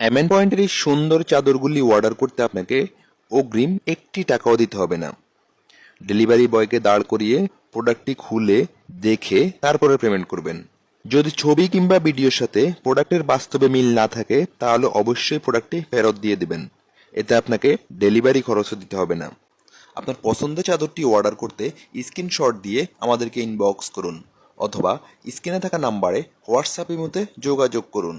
Amend পয়েন্টের এই সুন্দর চাদরগুলি অর্ডার করতে আপনাকে অগ্রিম একটি টাকাও দিতে হবে না। ডেলিভারি বয়কে দাঁড় করিয়ে প্রোডাক্টটি খুলে দেখে তারপরে পেমেন্ট করবেন। যদি ছবি কিংবা ভিডিওর সাথে প্রোডাক্টের বাস্তবে মিল না থাকে, তাহলে অবশ্যই প্রোডাক্টটি ফেরত দিয়ে দেবেন। এতে আপনাকে ডেলিভারি খরচও দিতে হবে না। আপনার পছন্দের চাদরটি অর্ডার করতে স্ক্রিনশট দিয়ে আমাদেরকে ইনবক্স করুন, অথবা স্ক্রিনে থাকা নাম্বারে হোয়াটসঅ্যাপের মধ্যে যোগাযোগ করুন।